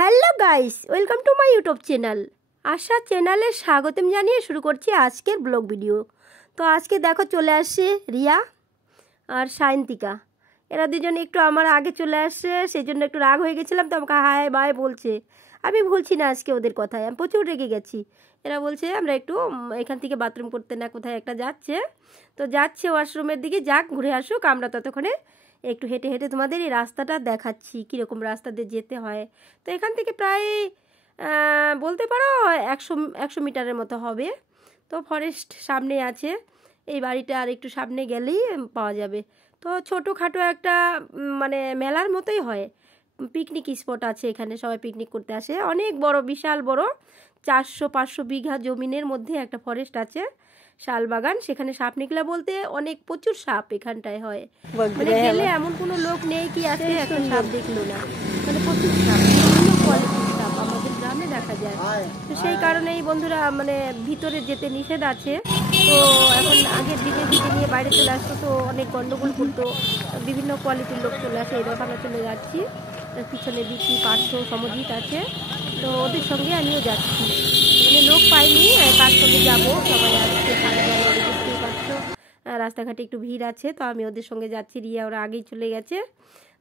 Hello guys, welcome to my YouTube channel. আশা চ্যানেলে স্বাগতম জানিয়ে শুরু করছি আজকের ব্লগ ভিডিও। তো আজকে দেখো চলে আসছে রিয়া আর সায়ন্তিকা। এরা দুজন একটু আমার আগে চলে আসছে, সেই জন্য একটু রাগ হয়ে গেছিলাম। তো আমাকে হাই বাই বলছে। আমি বলছি না আজকে ওদের কথায়, আমি প্রচুর রেগে গেছি। এরা বলছে আমরা একটু এখান থেকে বাথরুম করতে না কোথায় একটা যাচ্ছে, তো যাচ্ছে ওয়াশরুমের দিকে, যাক ঘুরে আসুক, আমরা ততক্ষণে একটু হেঁটে হেঁটে তোমাদের এই রাস্তাটা দেখাচ্ছি কীরকম রাস্তা দিয়ে যেতে হয়। তো এখান থেকে প্রায় বলতে পারো 100 মিটারের মতো হবে। তো ফরেস্ট সামনে আছে, এই বাড়িটা আর একটু সামনে গেলেই পাওয়া যাবে। তো ছোটোখাটো একটা মানে মেলার মতোই হয়, পিকনিক স্পট আছে এখানে, সবাই পিকনিক করতে আসে। অনেক বড়, বিশাল বড়, 400-500 বিঘা জমিনের মধ্যে একটা ফরেস্ট আছে, শালবাগান। সেখানে সাপ নিকলা বলতে অনেক প্রচুর সাপ এখানটায় হয়, মানে গেলে এমন কোনো লোক নেই কি আছে একটা সাপ দেখলো না, মানে প্রচুর সাপ, বিভিন্ন কোয়ালিটির সাপ আমাদের গ্রামে দেখা যায়। তো সেই কারণেই বন্ধুরা মানে ভিতরে যেতে নিষেধ আছে। তো এখন আগের দিকে নিয়ে বাইরে চলে আসতো, তো অনেক গন্ডগোল করতো, বিভিন্ন কোয়ালিটির লোক চলে আসে। এই দোকানে আমরা চলে যাচ্ছি, পিছনে বিক্রি পার্শ্ব সমজিৎ আছে, তো ওদের সঙ্গে আমিও যাচ্ছি। মানে লোক পাইনি, কার সঙ্গে যাবো, সবাই আসছে, বুঝতেই পারছো রাস্তাঘাটে একটু ভিড় আছে, তো আমি ওদের সঙ্গে যাচ্ছি। রিয়া ওরা আগেই চলে গেছে।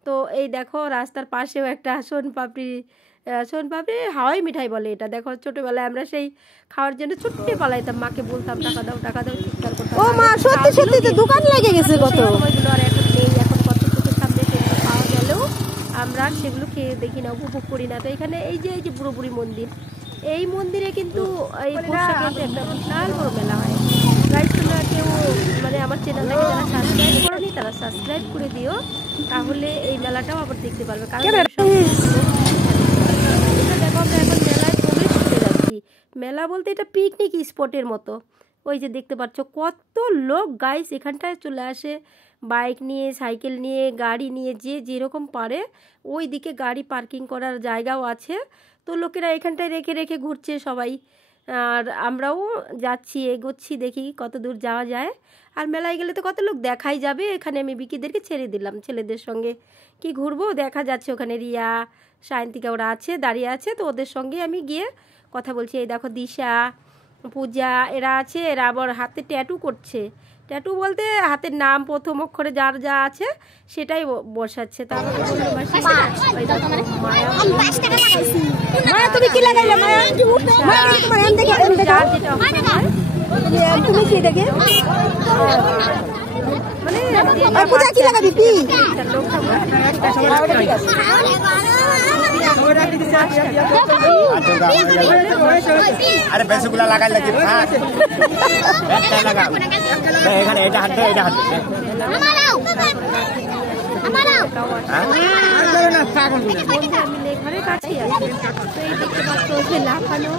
তো এই দেখো রাস্তার পাশেও একটা সোনপাপড়ি হাওয়াই মিঠাই বলে এটা। দেখো ছোটবেলায় আমরা সেই খাওয়ার জন্য ছুট্টে পালাইতাম, মাকে বলতাম টাকা দাও টাকা দাও, চিৎকার করতাম। ও মা, সত্যি সত্যি তো দোকান লেগে গেছে কত। সময়গুলো আর এখন নেই, এখন কত চোখের সামনে সেগুলো পাওয়া গেলেও আমরা সেগুলো খেয়ে দেখি না, উপভোগ করি না। তো এখানে এই যে পুরোপুরি মন্দির, এই মন্দিরে কিন্তু এই বর্ষাকালে একটা বিশাল বড় মেলা হয়। গাইজ তোমরা কেউ মানে আমার চ্যানেলটাকে যারা সাবস্ক্রাইব করোনি তারা সাবস্ক্রাইব করে দিও, তাহলে এই মেলাটাও আবার দেখতে পারবে। কারণ দেখো আমরা এখন মেলায় প্রবেশ করতে যাচ্ছি। মেলা বলতে এটা পিকনিক স্পটের মতো। ওই যে দেখতে পাচ্ছ কত লোক গাইস এখানটায় চলে আসে, বাইক নিয়ে, সাইকেল নিয়ে, গাড়ি নিয়ে, যে যেরকম পারে। ওই দিকে গাড়ি পার্কিং করার জায়গাও আছে, তো লোকেরা এখানটায় রেখে রেখে ঘুরছে সবাই। আর আমরাও যাচ্ছি, এগোচ্ছি, দেখি কত দূর যাওয়া যায়। আর মেলায় গেলে তো কত লোক দেখাই যাবে। এখানে আমি বিকিদেরকে ছেড়ে দিলাম, ছেলেদের সঙ্গে কি ঘুরবো, দেখা যাচ্ছে ওখানে রিয়া সায়ন্তিকা ওরা আছে, দাঁড়িয়ে আছে, তো ওদের সঙ্গে আমি গিয়ে কথা বলছি। এই দেখো দিশা, পূজা এরা আছে, এরা আবার হাতে ট্যাটু করছে। ট্যাটু বলতে হাতের নাম প্রথম অক্ষরে যার যা আছে সেটাই বসাচ্ছে। তা আমাকে বললো মায়া, তুমি কি লাগাইলে মায়া? যার যেটা তুমি কি দেখে মানে পূজা কি লাগাবি কি? আরে বেশিগুলা লাগাই লাগি লাগা এখানে, এটা হাতে এটা হাতে ঘরের কাছেই আছে। তো এই দেখতে পাচ্ছ যে লাফানো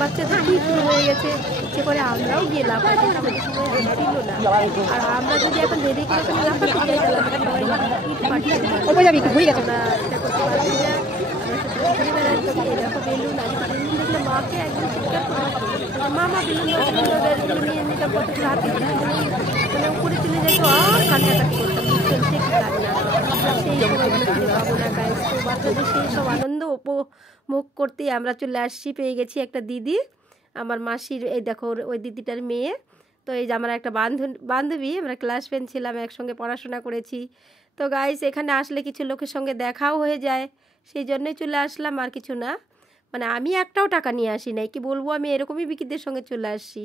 বাচ্চাদের কি শুরু হয়ে গেছে, ইচ্ছে করে আমরাও গিয়ে লাফাচ্ছি, আমাদের সময় ছিল না। আর আমরা যদি এখন দেরি করে লাফাতে যাই তাহলে বেলুন দেখলে মাকে একদম চিৎকার করে মামা বেলুন নিয়ে নিতাম, কতগুলো হাতে মানে উপরে চলে যেত আর কান্নাকাটি করতাম, খেলতে সেই সময়গুলো ফিরে পাবো না গাইস। তো বাচ্চাদের সেই সব আনন্দ উপভোগ করতেই আমরা চলে আসছি। পেয়ে গেছি একটা দিদি, আমার মাসির, এই দেখো ওই দিদিটার মেয়ে। তো এই যে আমার একটা বান্ধবী, আমরা ক্লাস ফ্রেন্ড ছিলাম, একসঙ্গে পড়াশোনা করেছি। তো গাইস এখানে আসলে কিছু লোকের সঙ্গে দেখাও হয়ে যায়, সেই জন্যই চলে আসলাম, আর কিছু না। মানে আমি একটাও টাকা নিয়ে আসি নাই, কি বলবো, আমি এরকমই বিকিদের সঙ্গে চলে আসছি।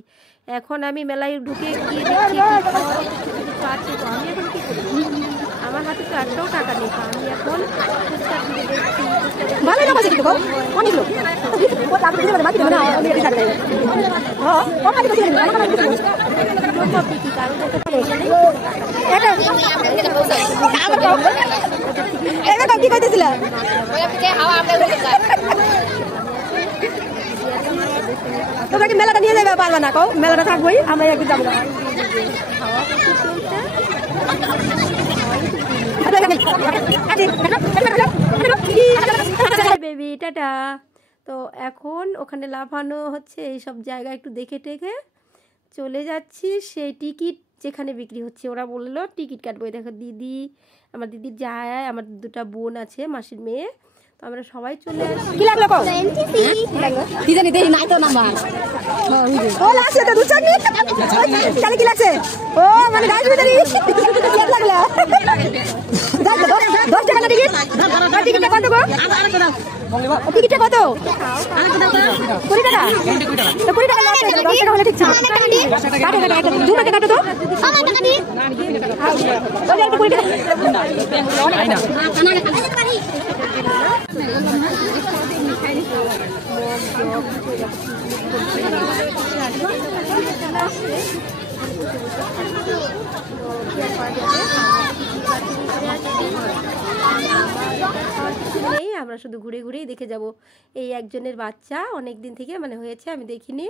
এখন আমি মেলায় ঢুকে গিয়ে দেখছি কিছু আছে, তো আমি এখন কী করবো, আমার হাতে তো একটাও টাকা নেই। আমি এখন কি করতেছিল? তোমরা কি মেলাটা নিয়ে যাবে পারবে না? কও মেলাটা থাকবোই, আমরা একদিন যাবো। Baby tata. তো এখন ওখানে লাফানো হচ্ছে, এই সব জায়গা একটু দেখে টেকে চলে যাচ্ছি। সেই টিকিট যেখানে বিক্রি হচ্ছে, ওরা বললো টিকিট কাটবো। দেখো দিদি, আমার দিদির জায়ায় আমার দুটা বোন আছে, মাসির মেয়ে, তো আমরা সবাই চলে আসি। কি লাগলো কও কি জানি দেই নাই তো নাম্বার ও লাগছে তো 2 চাকনি তাহলে কি লাগছে ও মানে গাইস ভিতরে কি লাগলো দাও 10 টাকা না টিকিট টিকিটটা কত গো টিকিটটা কত 20 টাকা তো 20 টাকা লাগছে 10 টাকা হলে ঠিক ছিল কাটো কাটো 2 টাকা কাটো তো আমার টাকা দি ওই একটা 20 টাকা নাই না আমরা শুধু ঘুরে ঘুরেই দেখে যাব। এই একজনের বাচ্চা অনেক দিন থেকে মানে হয়েছে, আমি দেখিনি,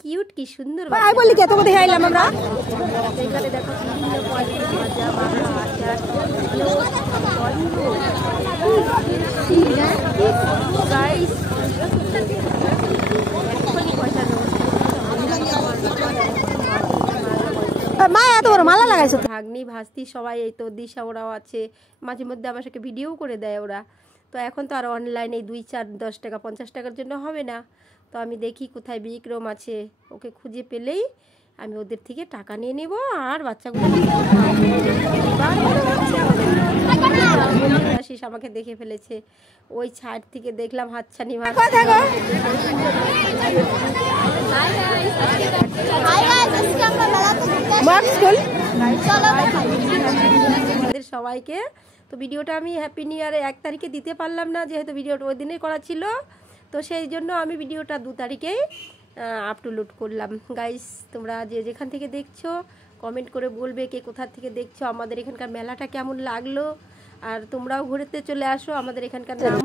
কিউট কি সুন্দর ভাই বলি কে তোকে দেখে আইলাম আমরা এখানে দেখো মা এত বড় মালা লাগাইছো ভাগ্নি ভাস্তি সবাই, এই তো দিশা ওরাও আছে, মাঝে মধ্যে আমার সাথে ভিডিও করে দেয় ওরা। তো এখন তো আর অনলাইনে 2, 4, 10 টাকা 50 টাকার জন্য হবে না। তো আমি দেখি কোথায় বিক্রম আছে, ওকে খুঁজে পেলেই আমি ওদের থেকে টাকা নিয়ে নেব আর বাচ্চাগুলো আশিস আমাকে দেখে ফেলেছে, ওই ছাদ থেকে দেখলাম হাতছানি মার। সবাইকে তো ভিডিওটা আমি হ্যাপি নিউ ইয়ারে 1 তারিখে দিতে পারলাম না, যেহেতু ভিডিওটা ওই দিনেই করা ছিল। তো সেই জন্য আমি ভিডিওটা 2 তারিখেই আপলোড করলাম। গাইস তোমরা যে যেখান থেকে দেখছো কমেন্ট করে বলবে কে কোথা থেকে দেখছো, আমাদের এখানকার মেলাটা কেমন লাগলো, আর তোমরাও ঘুরতে চলে আসো। আমাদের এখানকার নাম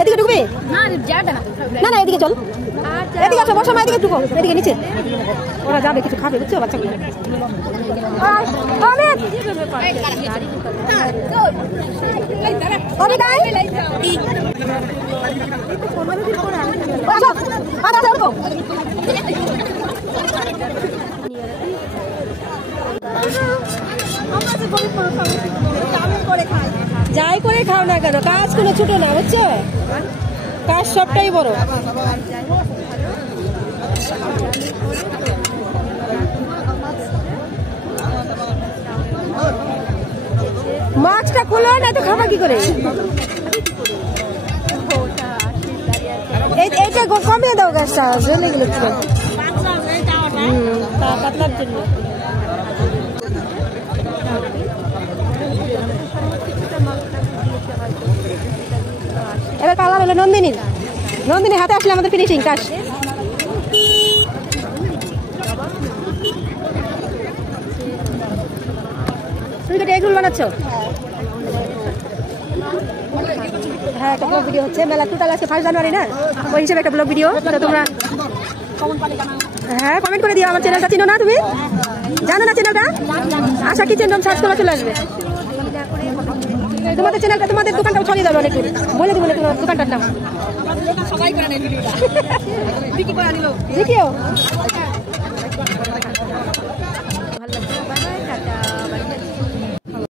এদিকে ঢুকবে না না এদিকে চল এদিকে আসো বসো মা এদিকে ঢুকো এদিকে নিচে ওরা যাবে কিছু খাবে বুঝছো বাচ্চাগুলো যাই করে খাও না কেন, কাজ কোনো ছোট না বুঝছো, কাজ সবটাই বড়। মাছটা খোলো না তো খাবা কি করে, এইটা কমিয়ে দাও গ্যাসটা জ্বলে গেল পাতলার জন্য। এবার কালার হলো নন্দিনীর, নন্দিনীর হাতে আসলে আমাদের ফিনিশিং কাজ। তুমি তো এগুলো বানাচ্ছ? হ্যাঁ একটা ব্লগ ভিডিও হচ্ছে, মেলা টোটাল আছে 1 জানুয়ারি না, ওই হিসেবে একটা ব্লগ ভিডিও। তো তোমরা হ্যাঁ কমেন্ট করে দিও। আমার চ্যানেলটা চিনো না, তুমি জানো না চ্যানেলটা? আশা কিচেন রুম সার্চ করে চলে আসবে। তোমাদের চ্যানেলটা তোমাদের দোকানটাও ছড়িয়ে যাবে অনেক, বলে দিব তোমার দোকানটার নাম। সবাই করে ভিডিওটা